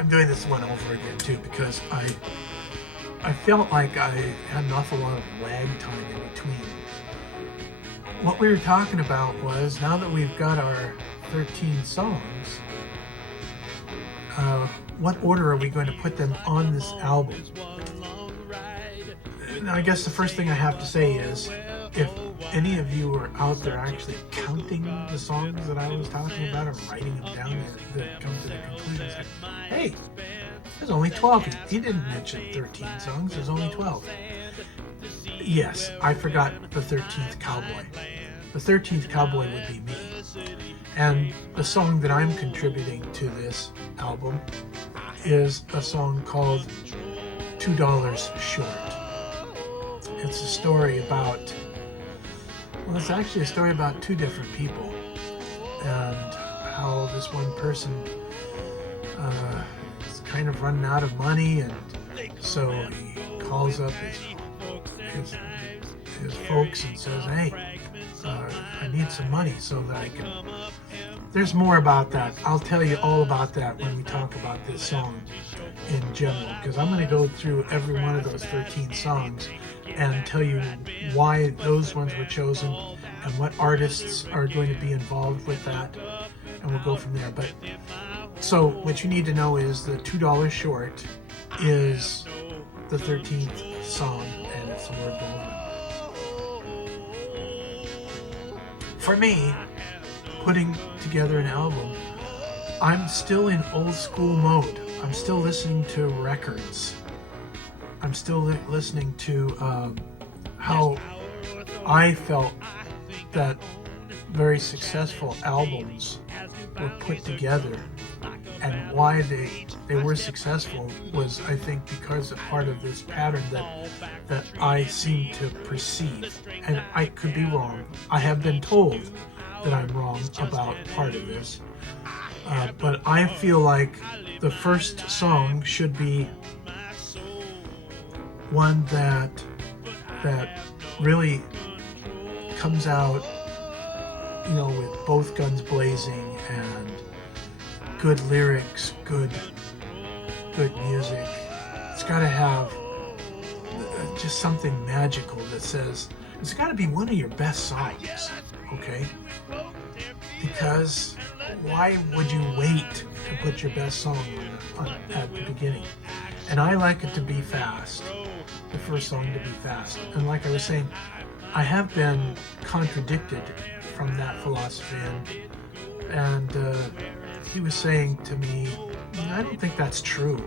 I'm doing this one over again too because I felt like I had an awful lot of lag time in between. What we were talking about was, now that we've got our 13 songs, what order are we going to put them on this album? And I guess the first thing I have to say is, if any of you are out there actually counting the songs that I was talking about or writing them down that come to the conclusion, hey, there's only 12. He didn't mention 13 songs, there's only 12. Yes, I forgot the 13th Cowboy. The 13th Cowboy would be me. And the song that I'm contributing to this album is a song called $2 Short. It's a story about, well, it's actually a story about two different people and how this one person is kind of running out of money, and so he calls up his folks and says, hey, I need some money so that I can... There's more about that. I'll tell you all about that when we talk about this song in general, because I'm going to go through every one of those 13 songs and tell you why those ones were chosen and what artists are going to be involved with that, and we'll go from there. But so what you need to know is the $2 Short is the 13th song, and it's the word Baldwin. For me, putting together an album, I'm still in old school mode. I'm still listening to records. I'm still listening to how I felt that very successfal albums were put together, and why they were successful was, I think, because of part of this pattern that I seem to perceive. And I could be wrong. I have been told that I'm wrong about part of this. But I feel like the first song should be one that really comes out, you know, with both guns blazing and good lyrics, good music. It's got to have just something magical that says, it's got to be one of your best songs, okay? Because why would you wait to put your best song at the beginning? And I like it to be fast, the first song to be fast. And like I was saying, I have been contradicted from that philosophy, and he was saying to me, I don't think that's true.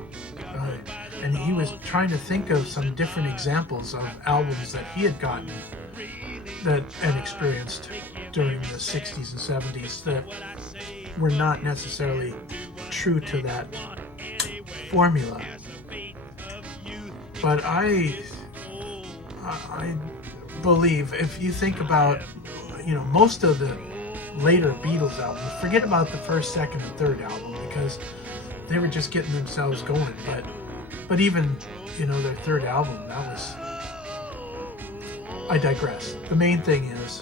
And he was trying to think of some different examples of albums that he had gotten and experienced during the 60s and 70s that were not necessarily true to that formula. But I believe, if you think about, you know, most of the later Beatles albums, forget about the first, second, and third album, because they were just getting themselves going. But even, you know, their third album, that was... I digress. The main thing is,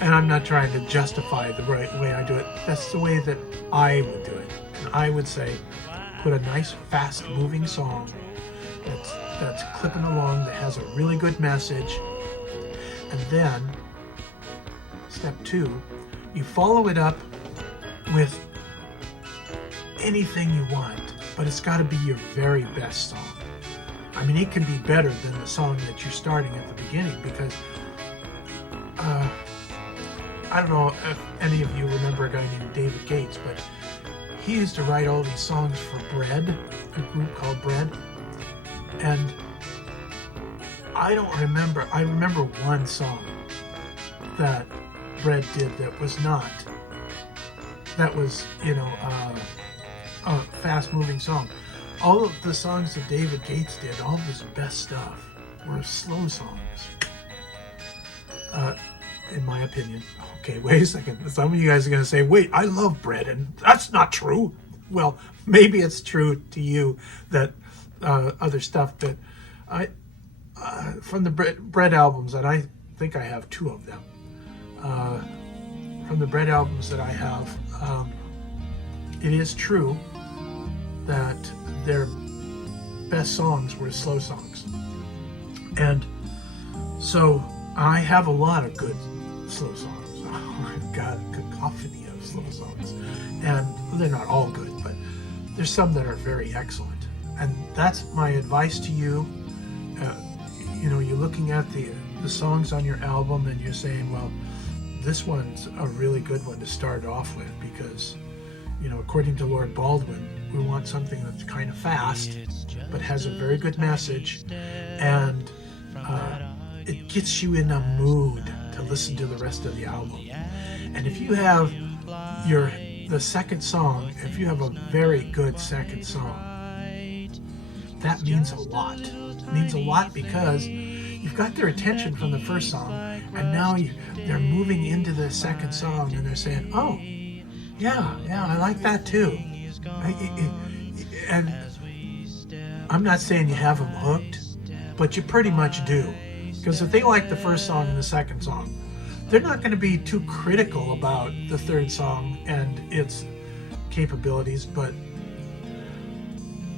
and I'm not trying to justify the right way I do it, that's the way that I would do it. And I would say, put a nice, fast-moving song that's clipping along, that has a really good message, and then step 2, you follow it up with anything you want, but it's got to be your very best song. I mean, it can be better than the song that you're starting at the beginning, because I don't know if any of you remember a guy named David Gates, but he used to write all these songs for Bread, a group called Bread. And I remember one song that Bread did that was, you know, a fast-moving song. All of the songs that David Gates did, all of his best stuff, were slow songs, in my opinion. Okay, wait a second. Some of you guys are going to say, wait, I love Bread, and that's not true. Well, maybe it's true to you that other stuff, but from the Bread albums, and I think I have 2 of them, from the Bread albums that I have, it is true that their best songs were slow songs. And so I have a lot of good slow songs. I've got a cacophony of slow songs. And they're not all good, but there's some that are very excellent. And that's my advice to you. You're looking at the songs on your album and you're saying, well, this one's a really good one to start off with because, according to Lord Baldwin, we want something that's kind of fast, but has a very good message, and it gets you in a mood to listen to the rest of the album. And if you have the second song, if you have a very good second song, that means a lot. It means a lot because you've got their attention from the first song, and now they're moving into the second song, and they're saying, oh, yeah, I like that too. And I'm not saying you have them hooked, but you pretty much do. Because if they like the first song and the second song, they're not going to be too critical about the third song and its capabilities, but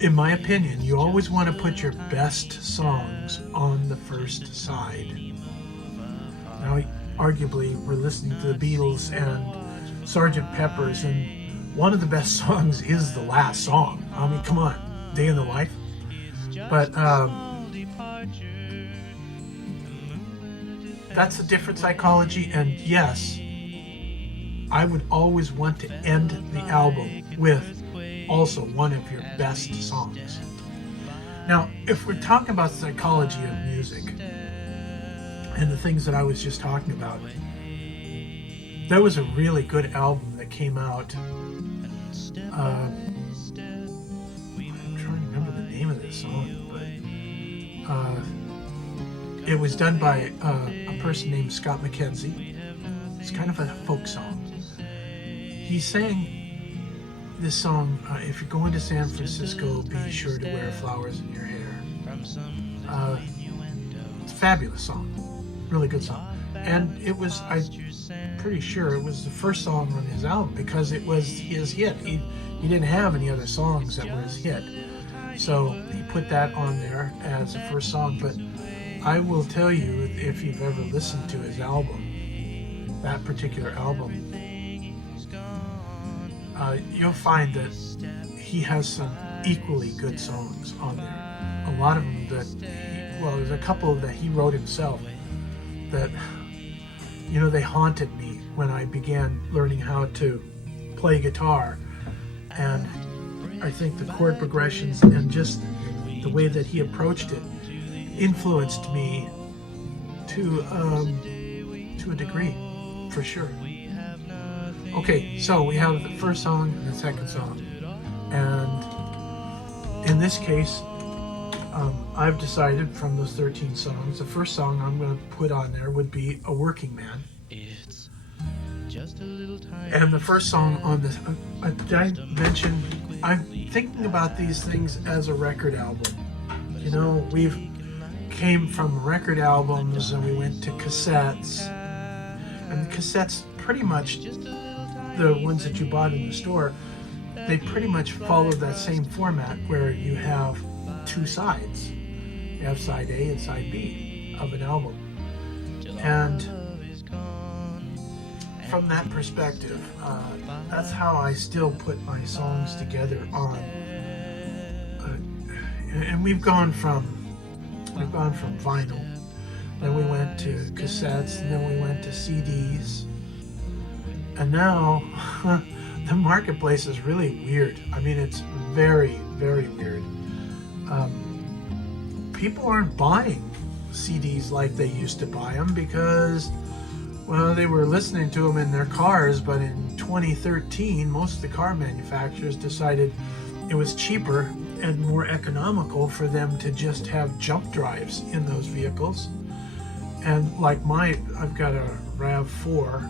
in my opinion, you always want to put your best songs on the first side. Now, arguably, we're listening to the Beatles and Sgt. Pepper's, and one of the best songs is the last song. I mean, come on, Day in the Life. But that's a different psychology, and yes, I would always want to end the album with also one of your best songs. Now, if we're talking about psychology of music and the things that I was just talking about, there was a really good album that came out. I'm trying to remember the name of this song, but it was done by a person named Scott McKenzie. It's kind of a folk song. He sang this song, if you're going to San Francisco, be sure to wear flowers in your hair. It's a fabulous song. Really good song. And it was, I'm pretty sure it was the first song on his album because it was his hit. He didn't have any other songs that were his hit. So he put that on there as the first song. But I will tell you, if you've ever listened to his album, that particular album, you'll find that he has some equally good songs on there. A lot of them there's a couple that he wrote himself that, they haunted me when I began learning how to play guitar. And I think the chord progressions and just the way that he approached it influenced me to a degree, for sure. Okay, so we have the first song and the second song, and in this case, I've decided from those 13 songs, the first song I'm going to put on there would be A Working Man. And the first song on this, did I mention, I'm thinking about these things as a record album. We've came from record albums and we went to cassettes, and the cassettes pretty much, the ones that you bought in the store, they pretty much follow that same format where you have two sides. You have side A and side B of an album. And from that perspective, that's how I still put my songs together on. And we've gone from vinyl, then we went to cassettes, and then we went to CDs. And now, the marketplace is really weird. I mean, it's very, very weird. People aren't buying CDs like they used to buy them because, well, they were listening to them in their cars, but in 2013, most of the car manufacturers decided it was cheaper and more economical for them to just have jump drives in those vehicles. And like I've got a RAV4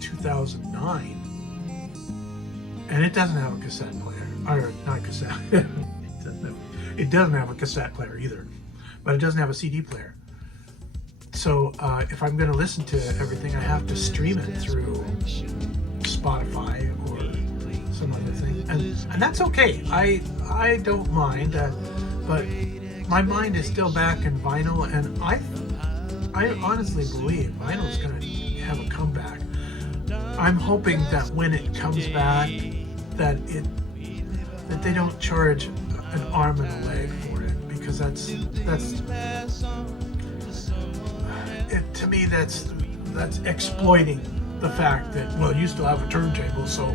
2009, and it doesn't have a cassette player, or not cassette. It doesn't have a cassette player either, but it doesn't have a CD player. So if I'm going to listen to everything, I have to stream it through Spotify or some other thing. and that's okay. I don't mind, but my mind is still back in vinyl, and I honestly believe vinyl's going to have a comeback. I'm hoping that when it comes back, that they don't charge an arm and a leg for it, because that's it, to me that's exploiting the fact that, well, you still have a turntable, so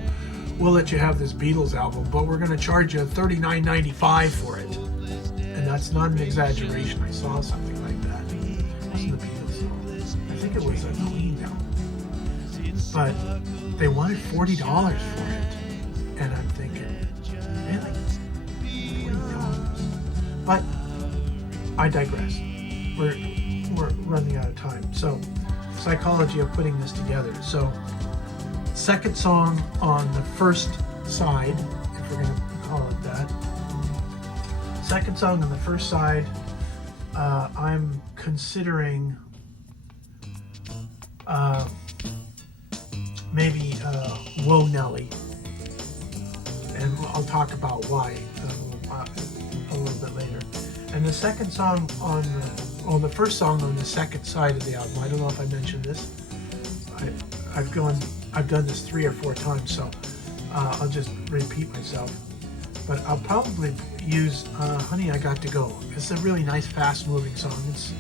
we'll let you have this Beatles album, but we're going to charge you $39.95 for it. And that's not an exaggeration. I saw something like that. It wasn't the Beatles song. I think it was a Queen album. But they wanted $40 for it. And I'm thinking, really? $40? But I digress. We're running out of time. So, psychology of putting this together. So, second song on the first side, if we're going to call it that. Second song on the first side, I'm considering maybe Whoa Nelly, and I'll talk about why a little bit later. And the second song on the first song on the second side of the album, I don't know if I mentioned this. I've done this 3 or 4 times, so I'll just repeat myself. But I'll probably use Honey, I Got to Go. It's a really nice, fast-moving song. It's,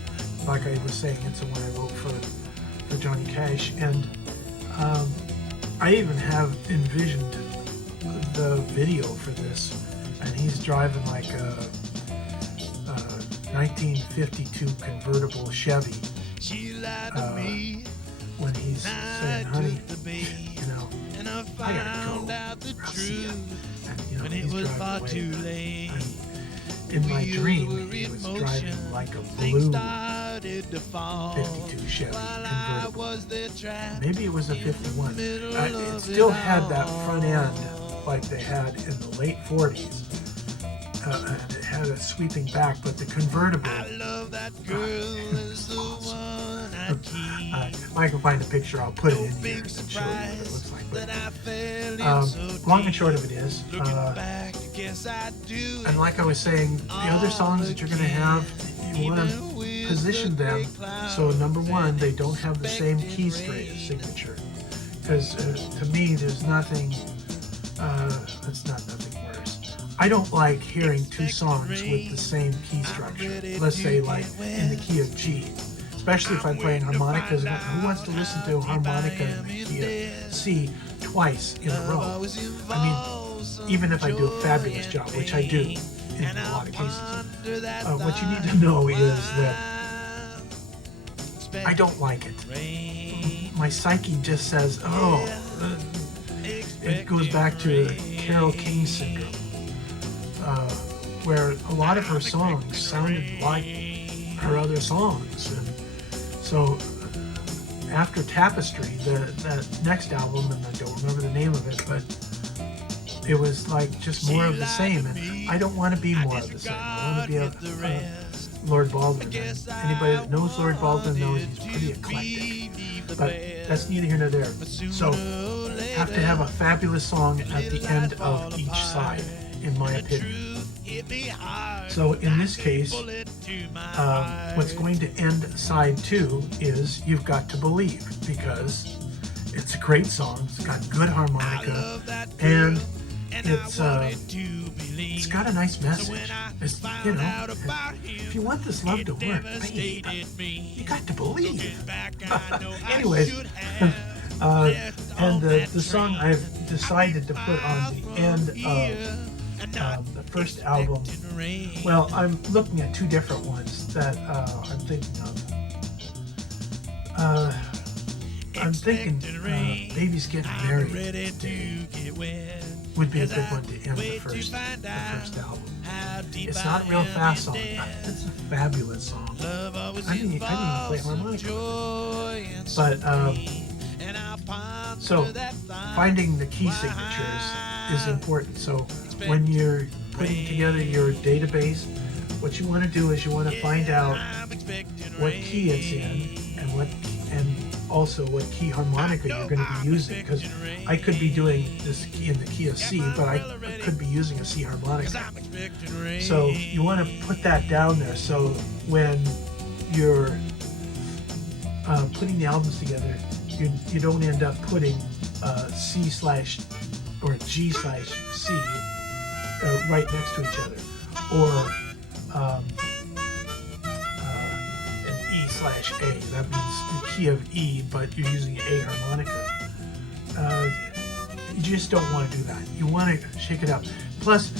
like I was saying, it's the one I wrote for Johnny Cash. And I even have envisioned the video for this. And he's driving like a 1952 convertible Chevy. When he's saying, honey, you know, I gotta go. I'll see ya. And, you know, he's driving away. In my dream, he was driving like a blue 52 Chevy convertible. Maybe it was a 51. It still had that front end like they had in the late 40s. It had a sweeping back, but the convertible. If I can find a picture, I'll put it in here and show you what it looks like. But, long and short of it is, and like I was saying, the other songs that you're going to have, you want to position them so, number one, they don't have the same key signature. Because to me, there's nothing, it's not nothing worse. I don't like hearing 2 songs with the same key structure. Let's say like in the key of G. Especially if I'm playing harmonicas. Who wants to listen to harmonica in the key of C twice in a row? I mean, even if I do a fabulous job, which I do in a lot of cases, what you need to know is that I don't like it. My psyche just says, oh, it goes back to Carole King syndrome, where a lot of her songs sounded like her other songs. And so after Tapestry, that next album, and I don't remember the name of it, but it was like just more of the same, and I don't want to be more of the same. I want to be a Lord Baldwin. And anybody that knows Lord Baldwin knows he's pretty eclectic, but that's neither here nor there. So have to have a fabulous song at the end of each side, in my opinion. So in this case, what's going to end side 2 is You've Got to Believe, because it's a great song. It's got good harmonica, and it's got a nice message. It's, you know, if you want this love to work, babe, you got to believe. Anyways, and the song I've decided to put on the end of the first album, well, I'm looking at 2 different ones that I'm thinking of. I'm thinking Baby's Getting Married Today would be a good one to end the first album. It's not a real fast song, but it's a fabulous song. I didn't even play harmonica. But, so, finding the key signatures is important. So, when you're putting together your database, what you want to do is you want to find out what key it's in, and also what key harmonica you're going to be using, because I could be doing this key in the key of C, but I could be using a C harmonica. So you want to put that down there, so when you're putting the albums together, you don't end up putting C slash or G slash C right next to each other, or an E slash A. That means the key of E, but you're using A harmonica. You just don't want to do that. You want to shake it up. Plus,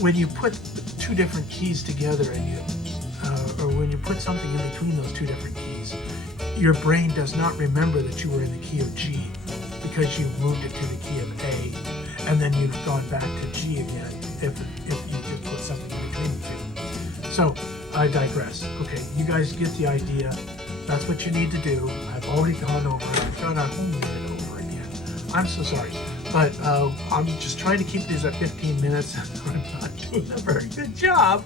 when you put two different keys together, and or when you put something in between those two different keys, your brain does not remember that you were in the key of G, because you moved it to the key of A, and then you've gone back to G again if you just put something in between the two. So I digress. Okay, you guys get the idea. That's what you need to do. I've already gone over it. I've gone a whole minute over again. I'm so sorry. But I'm just trying to keep these at 15 minutes. I'm not doing a very good job.